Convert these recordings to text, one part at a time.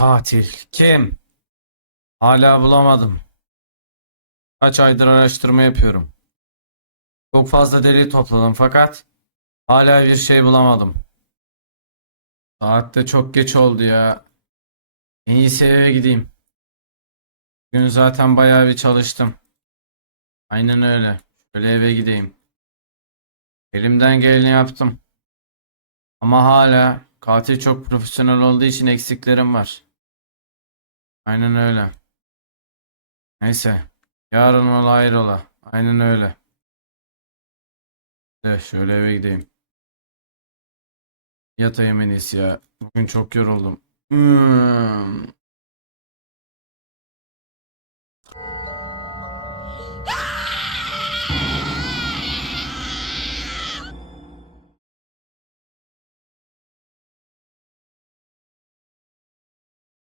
katil? Kim? Hala bulamadım. Kaç aydır araştırma yapıyorum. Çok fazla delil topladım fakat hala bir şey bulamadım. Saat de çok geç oldu ya. En iyisi eve gideyim. Bugün zaten bayağı bir çalıştım. Aynen öyle. Şöyle eve gideyim. Elimden geleni yaptım. Ama hala katil çok profesyonel olduğu için eksiklerim var. Aynen öyle. Neyse. Yarın ola hayrola. Aynen öyle. De şöyle eve gideyim. Yatayım en iyisi ya. Bugün çok yoruldum. Hmm.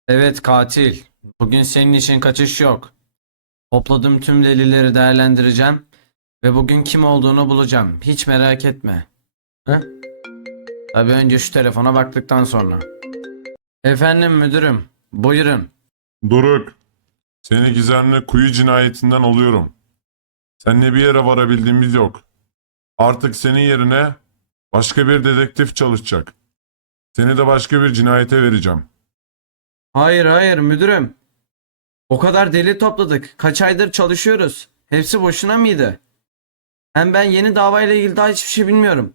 Evet katil. Bugün senin için kaçış yok. Topladığım tüm delilleri değerlendireceğim ve bugün kim olduğunu bulacağım. Hiç merak etme. Hı? Tabii önce şu telefona baktıktan sonra. Efendim müdürüm, buyurun. Doruk, seni gizemli kuyu cinayetinden alıyorum. Seninle bir yere varabildiğimiz yok. Artık senin yerine başka bir dedektif çalışacak. Seni de başka bir cinayete vereceğim. Hayır hayır müdürüm. O kadar deli topladık. Kaç aydır çalışıyoruz. Hepsi boşuna mıydı? Hem ben yeni davayla ilgili daha hiçbir şey bilmiyorum.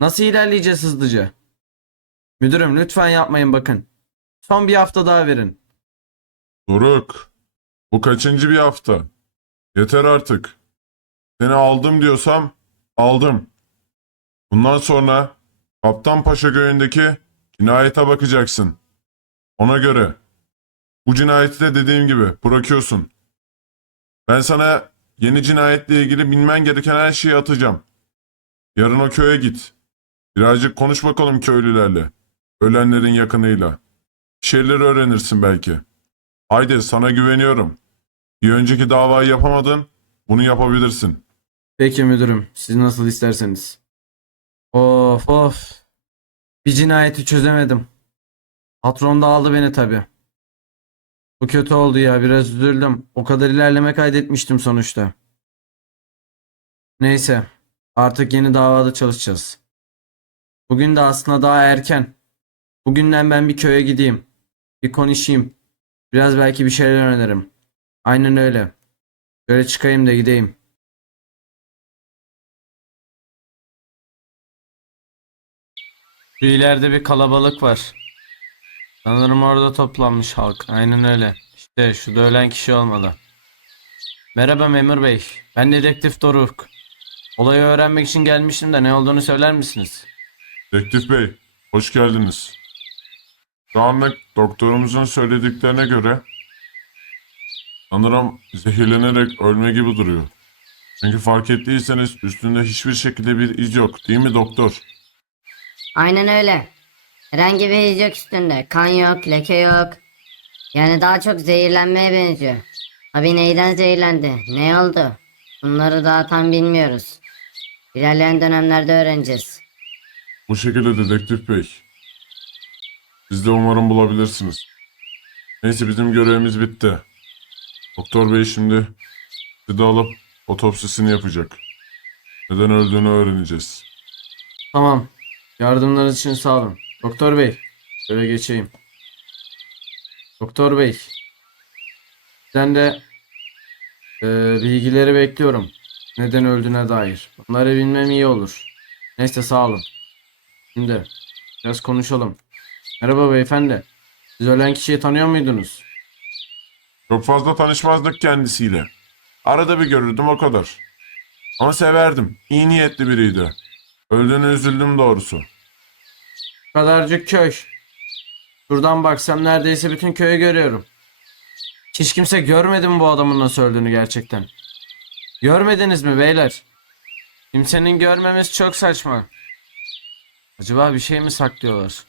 Nasıl ilerleyeceğiz hızlıca? Müdürüm lütfen yapmayın bakın. Son bir hafta daha verin. Doruk, bu kaçıncı bir hafta? Yeter artık. Seni aldım diyorsam aldım. Bundan sonra Kaptan Paşa köyündeki cinayete bakacaksın. Ona göre. Bu cinayeti de dediğim gibi bırakıyorsun. Ben sana yeni cinayetle ilgili bilmen gereken her şeyi atacağım. Yarın o köye git. Birazcık konuş bakalım köylülerle. Ölenlerin yakınıyla. Bir şeyler öğrenirsin belki. Haydi sana güveniyorum. Bir önceki davayı yapamadın, bunu yapabilirsin. Peki müdürüm. Siz nasıl isterseniz. Of of. Bir cinayeti çözemedim. Patron da aldı beni tabii. Bu kötü oldu ya. Biraz üzüldüm. O kadar ilerleme kaydetmiştim sonuçta. Neyse. Artık yeni davada çalışacağız. Bugün de aslında daha erken. Bugünden ben bir köye gideyim. Bir konuşayım. Biraz belki bir şeyler öğrenirim. Aynen öyle. Böyle çıkayım da gideyim. Şu ileride bir kalabalık var. Sanırım orada toplanmış halk. Aynen öyle. İşte şu da ölen kişi olmalı. Merhaba memur bey. Ben dedektif Doruk. Olayı öğrenmek için gelmiştim de ne olduğunu söyler misiniz? Dedektif Bey, hoş geldiniz. Şu anlık doktorumuzun söylediklerine göre sanırım zehirlenerek ölme gibi duruyor. Çünkü fark ettiyseniz üstünde hiçbir şekilde bir iz yok değil mi doktor? Aynen öyle. Herhangi bir iz yok üstünde. Kan yok, leke yok. Yani daha çok zehirlenmeye benziyor. Tabii neyden zehirlendi, ne oldu? Bunları daha tam bilmiyoruz. İlerleyen dönemlerde öğreneceğiz. Bu şekilde dedektif bey. Siz de umarım bulabilirsiniz. Neyse bizim görevimiz bitti. Doktor bey şimdi sizi alıp otopsisini yapacak. Neden öldüğünü öğreneceğiz. Tamam. Yardımlarınız için sağ olun. Doktor bey. Şöyle geçeyim. Doktor bey. Sen de e, bilgileri bekliyorum. Neden öldüğüne dair. Bunları bilmem iyi olur. Neyse sağ olun. Şimdi biraz konuşalım. Merhaba beyefendi. Siz ölen kişiyi tanıyor muydunuz? Çok fazla tanışmazdık kendisiyle. Arada bir görürdüm o kadar. Ama severdim. İyi niyetli biriydi. Öldüğüne üzüldüm doğrusu. Kadarcık köy. Şuradan baksam neredeyse bütün köyü görüyorum. Hiç kimse görmedi mi bu adamın nasıl öldüğünü gerçekten? Görmediniz mi beyler? Kimsenin görmemesi çok saçma. Acaba bir şey mi saklıyorlar?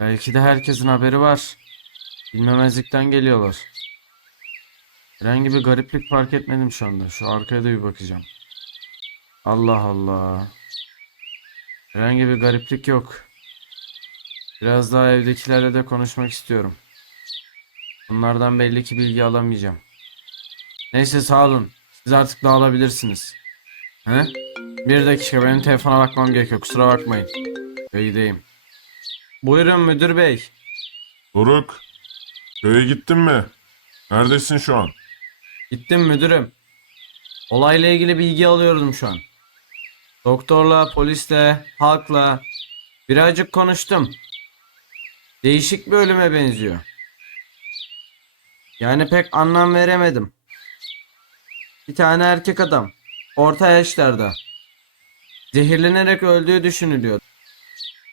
Belki de herkesin haberi var. Bilmemezlikten geliyorlar. Herhangi bir gariplik fark etmedim şu anda. Şu arkaya da bir bakacağım. Allah Allah. Herhangi bir gariplik yok. Biraz daha evdekilerle de konuşmak istiyorum. Bunlardan belli ki bilgi alamayacağım. Neyse sağ olun. Siz artık dağılabilirsiniz. He? Bir dakika benim telefona bakmam gerekiyor. Kusura bakmayın. Ve gideyim. Buyurun müdür bey. Doruk, köye gittin mi? Neredesin şu an? Gittim müdürüm. Olayla ilgili bilgi alıyorum şu an. Doktorla, polisle, halkla birazcık konuştum. Değişik bir ölüme benziyor. Yani pek anlam veremedim. Bir tane erkek adam. Orta yaşlarda. Zehirlenerek öldüğü düşünülüyor.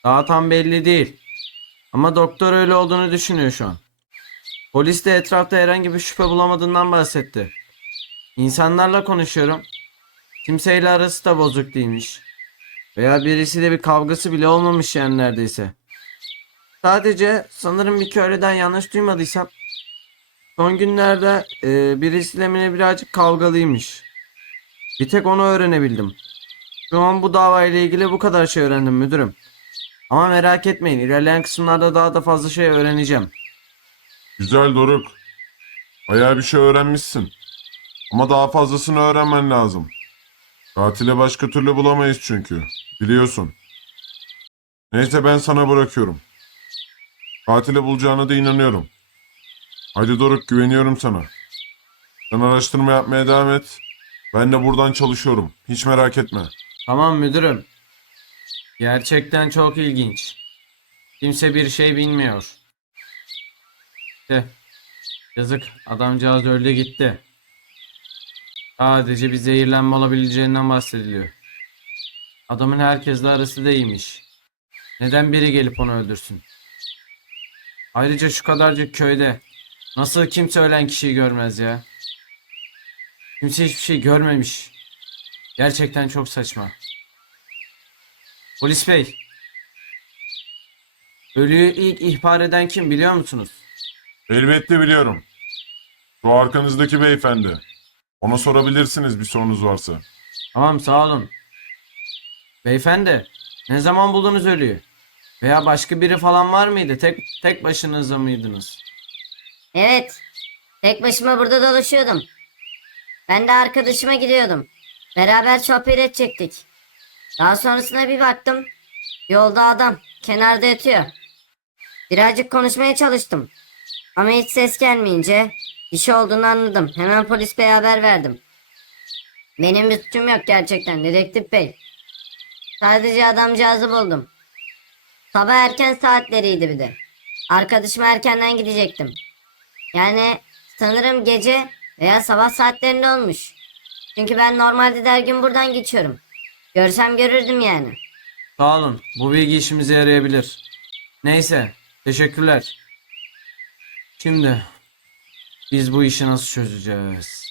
Daha tam belli değil. Ama doktor öyle olduğunu düşünüyor şu an. Polis de etrafta herhangi bir şüphe bulamadığından bahsetti. İnsanlarla konuşuyorum. Kimseyle arası da bozuk değilmiş. Veya birisiyle bir kavgası bile olmamış yani neredeyse. Sadece sanırım bir köylüden yanlış duymadıysam son günlerde e, birisiyle mi ne birazcık kavgalıymış. Bir tek onu öğrenebildim. Şu an bu davayla ilgili bu kadar şey öğrendim müdürüm. Ama merak etmeyin ilerleyen kısımlarda daha da fazla şey öğreneceğim. Güzel Doruk. Bayağı bir şey öğrenmişsin. Ama daha fazlasını öğrenmen lazım. Katile başka türlü bulamayız çünkü. Biliyorsun. Neyse ben sana bırakıyorum. Katile bulacağına da inanıyorum. Hadi Doruk güveniyorum sana. Sen araştırma yapmaya devam et. Ben de buradan çalışıyorum. Hiç merak etme. Tamam müdürüm. Gerçekten çok ilginç. Kimse bir şey bilmiyor. De. Yazık adamcağız öldü gitti. Sadece bir zehirlenme olabileceğinden bahsediliyor. Adamın herkesle arası da iyiymiş. Neden biri gelip onu öldürsün? Ayrıca şu kadarcık köyde nasıl kimse ölen kişiyi görmez ya? Kimse hiçbir şey görmemiş. Gerçekten çok saçma. Polis bey. Ölüyü ilk ihbar eden kim biliyor musunuz? Elbette biliyorum. Şu arkanızdaki beyefendi. Ona sorabilirsiniz bir sorunuz varsa. Tamam sağ olun. Beyefendi, ne zaman buldunuz ölüyü? Veya başka biri falan var mıydı? Tek tek başınıza mıydınız? Evet. Tek başıma burada dolaşıyordum. Ben de arkadaşıma gidiyordum. Beraber sohbet edecektik. Daha sonrasında bir baktım. Yolda adam kenarda yatıyor. Birazcık konuşmaya çalıştım. Ama hiç ses gelmeyince bir şey olduğunu anladım. Hemen polis beye haber verdim. Benim bir suçum yok gerçekten dedektif bey. Sadece adamcağızı buldum. Sabah erken saatleriydi bir de. Arkadaşıma erkenden gidecektim. Yani sanırım gece veya sabah saatlerinde olmuş. Çünkü ben normalde her gün buradan geçiyorum. Görsem görürdüm yani. Sağ olun. Bu bilgi işimize yarayabilir. Neyse, teşekkürler. Şimdi biz bu işi nasıl çözeceğiz?